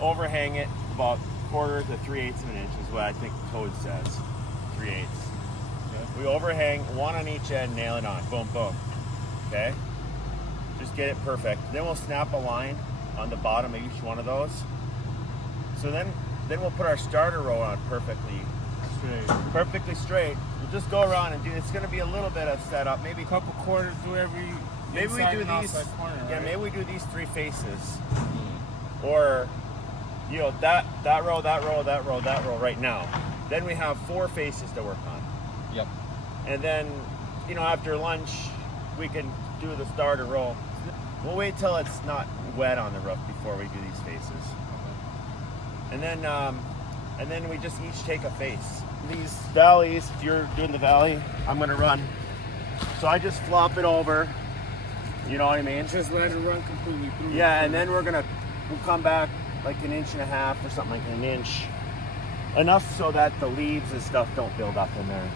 overhang it about 1/4 to 3/8 of an inch is what I think the code says. 3/8. Okay. We overhang one on each end, nail it on. Boom, boom. Okay? Just get it perfect. Then we'll snap a line on the bottom of each one of those. So then we'll put our starter row on perfectly straight. We'll just go around and do. It's going to be a little bit of setup, maybe a couple quarters do every. Maybe we do these. Corner, right? Yeah, maybe we do these 3 faces, or you know that row right now. Then we have 4 faces to work on. Yep. And then after lunch we can do the starter row. We'll wait till it's not wet on the roof before we do these faces. And then we just each take a face. These valleys, if you're doing the valley, I'm gonna run. So I just flop it over. You know what I mean? Just let it run completely through. Yeah, and then we'll come back like 1.5 inches or something like an inch. Enough so that the leaves and stuff don't build up in there.